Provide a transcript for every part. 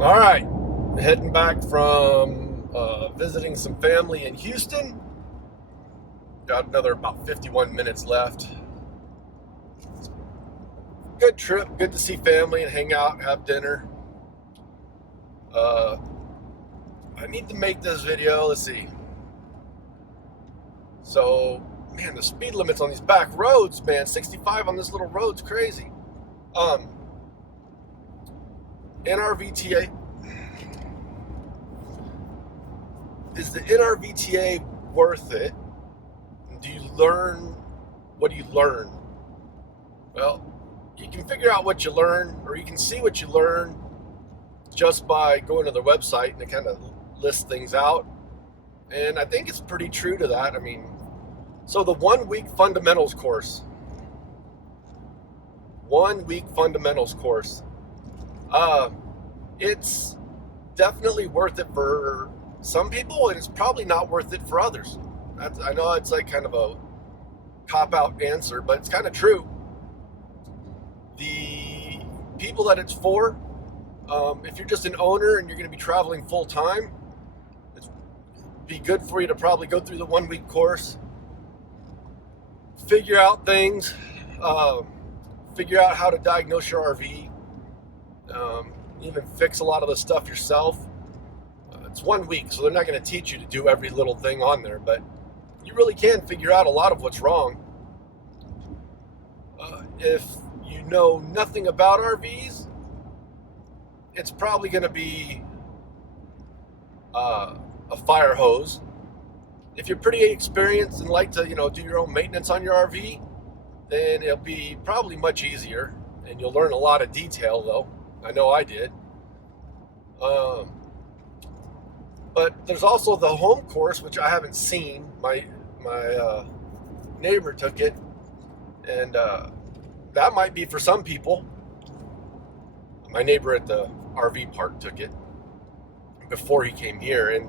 All right, heading back from visiting some family in Houston. Got another about 51 minutes left. Good trip, good to see family and hang out, have dinner. Uh, I need to make this video. Let's see. So, man, the speed limits on these back roads, man, 65 on this little road's crazy. Um, NRVTA. Is the NRVTA worth it? Do you learn what do you learn? Well, you can figure out what you learn, or you can see what you learn just by going to their website, and it kind of lists things out. And I think it's pretty true to that. I mean, so the 1 week fundamentals course, 1 week fundamentals course, it's definitely worth it for some people, and it's probably not worth it for others. I know it's like kind of a cop-out answer, but it's kind of true. The people that it's for, if you're just an owner and you're going to be traveling full-time, it'd be good for you to probably go through the 1 week course, figure out things, figure out how to diagnose your RV, even fix a lot of the stuff yourself. It's 1 week, so they're not going to teach you to do every little thing on there, but you really can figure out a lot of what's wrong. If you know nothing about RVs, it's probably going to be a fire hose. If you're pretty experienced and like to, do your own maintenance on your RV, then it'll be probably much easier, and you'll learn a lot of detail, though. I know I did. But there's also the home course, which I haven't seen. My neighbor took it, and that might be for some people. My neighbor at the RV park took it before he came here, and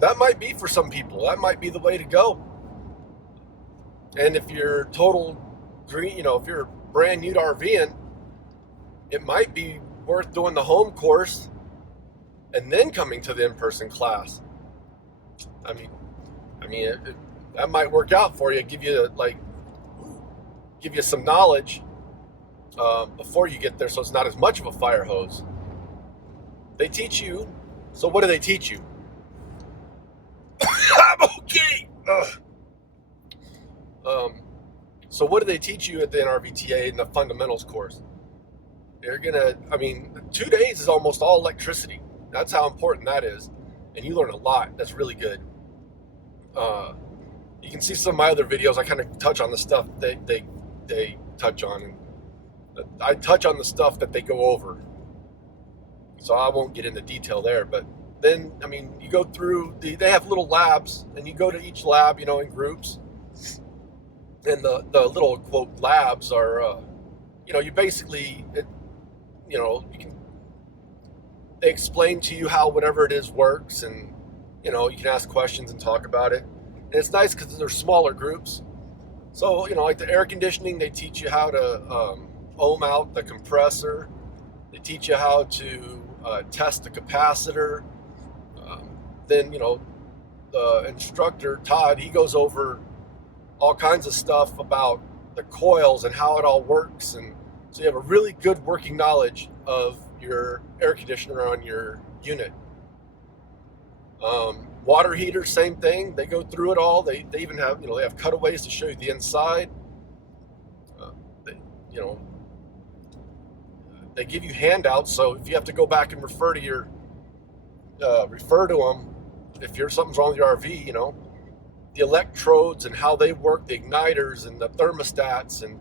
that might be for some people. That might be the way to go. And if you're total green, if you're brand new to RVing, it might be worth doing the home course and then coming to the in-person class. I mean, that might work out for you. Give you some knowledge before you get there, so it's not as much of a fire hose. They teach you. So what do they teach you? I'm okay. So what do they teach you at the NRVTA in the fundamentals course? They're gonna. 2 days is almost all electricity. That's how important that is, and you learn a lot. That's really good. You can see some of my other videos. I kind of touch on the stuff they touch on, and I touch on the stuff that they go over. So I won't get into detail there. But then, you go through they have little labs, and you go to each lab, in groups. And the little quote labs are, you basically, you can. They explain to you how whatever it is works, and you can ask questions and talk about it. And it's nice because they're smaller groups. So like the air conditioning, they teach you how to ohm out the compressor. They teach you how to test the capacitor. Then the instructor Todd, he goes over all kinds of stuff about the coils and how it all works, and so you have a really good working knowledge of your air conditioner on your unit. Water heater, same thing. They go through it all. They even have they have cutaways to show you the inside. They give you handouts, so if you have to go back and refer to them if something's wrong with your RV, the electrodes and how they work, the igniters and the thermostats, and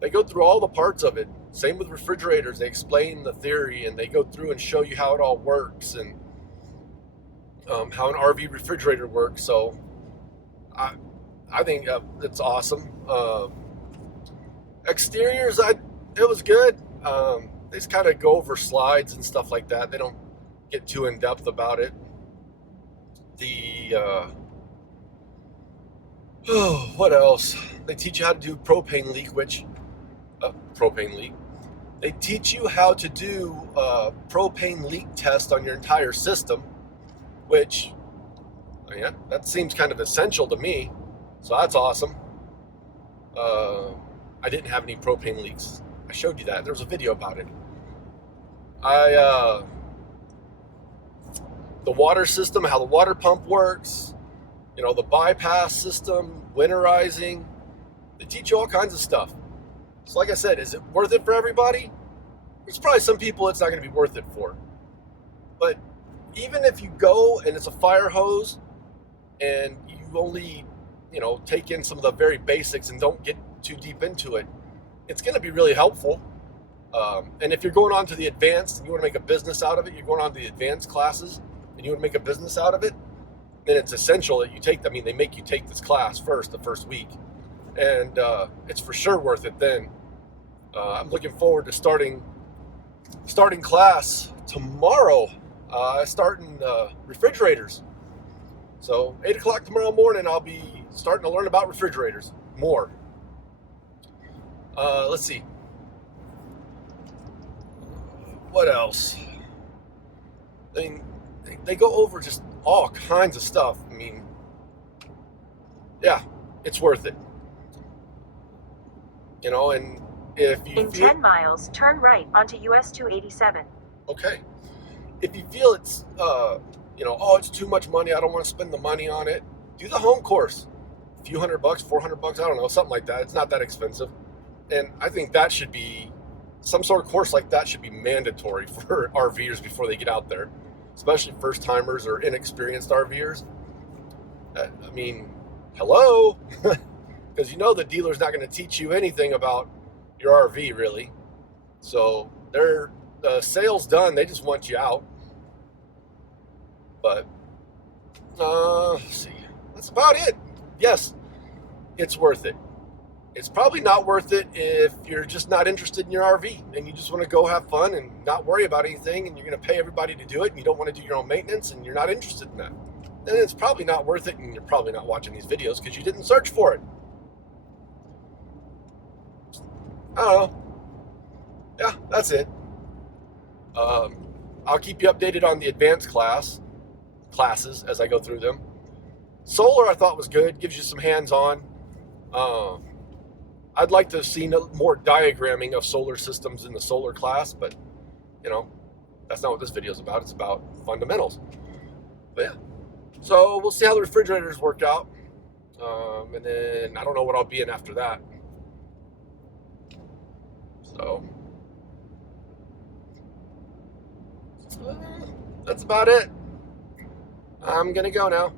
they go through all the parts of it. Same with refrigerators. They explain the theory, and they go through and show you how it all works, and how an RV refrigerator works. So I think it's awesome. Exteriors, it was good. They just kind of go over slides and stuff like that. They don't get too in depth about it. What else? They teach you how to do propane leak, They teach you how to do a propane leak test on your entire system, which, yeah, that seems kind of essential to me. So that's awesome. I didn't have any propane leaks. I showed you that. There was a video about it. The water system, how the water pump works, the bypass system, winterizing. They teach you all kinds of stuff. So like I said, is it worth it for everybody? There's probably some people it's not going to be worth it for. But even if you go and it's a fire hose and you only, take in some of the very basics and don't get too deep into it, it's going to be really helpful. And if you're going on to the advanced and you want to make a business out of it, you're going on to the advanced classes and you want to make a business out of it, then it's essential that you take them. I mean, they make you take this class first, the first week. And it's for sure worth it then. I'm looking forward to starting class tomorrow. Starting refrigerators. So 8 o'clock tomorrow morning, I'll be starting to learn about refrigerators more. Let's see. What else? I mean, they go over just all kinds of stuff. I mean, yeah, it's worth it. And if you in 10 miles, turn right onto US 287. Okay. If you feel it's, it's too much money, I don't want to spend the money on it, do the home course. A few $100, $400, I don't know, something like that. It's not that expensive. And I think that should be, some sort of course like that should be mandatory for RVers before they get out there, especially first timers or inexperienced RVers. I mean, hello? Because the dealer's not going to teach you anything about your RV, really. So their sales done, they just want you out. But let's see, that's about it. Yes, it's worth it. It's probably not worth it if you're just not interested in your RV and you just want to go have fun and not worry about anything, and you're going to pay everybody to do it and you don't want to do your own maintenance and you're not interested in that. Then it's probably not worth it, and you're probably not watching these videos because you didn't search for it. I don't know. Yeah, that's it. I'll keep you updated on the advanced classes as I go through them. Solar I thought was good, gives you some hands-on. I'd like to have seen more diagramming of solar systems in the solar class, but that's not what this video is about. It's about fundamentals. But yeah, so we'll see how the refrigerators work out, and then I don't know what I'll be in after that. So that's about it. I'm gonna go now.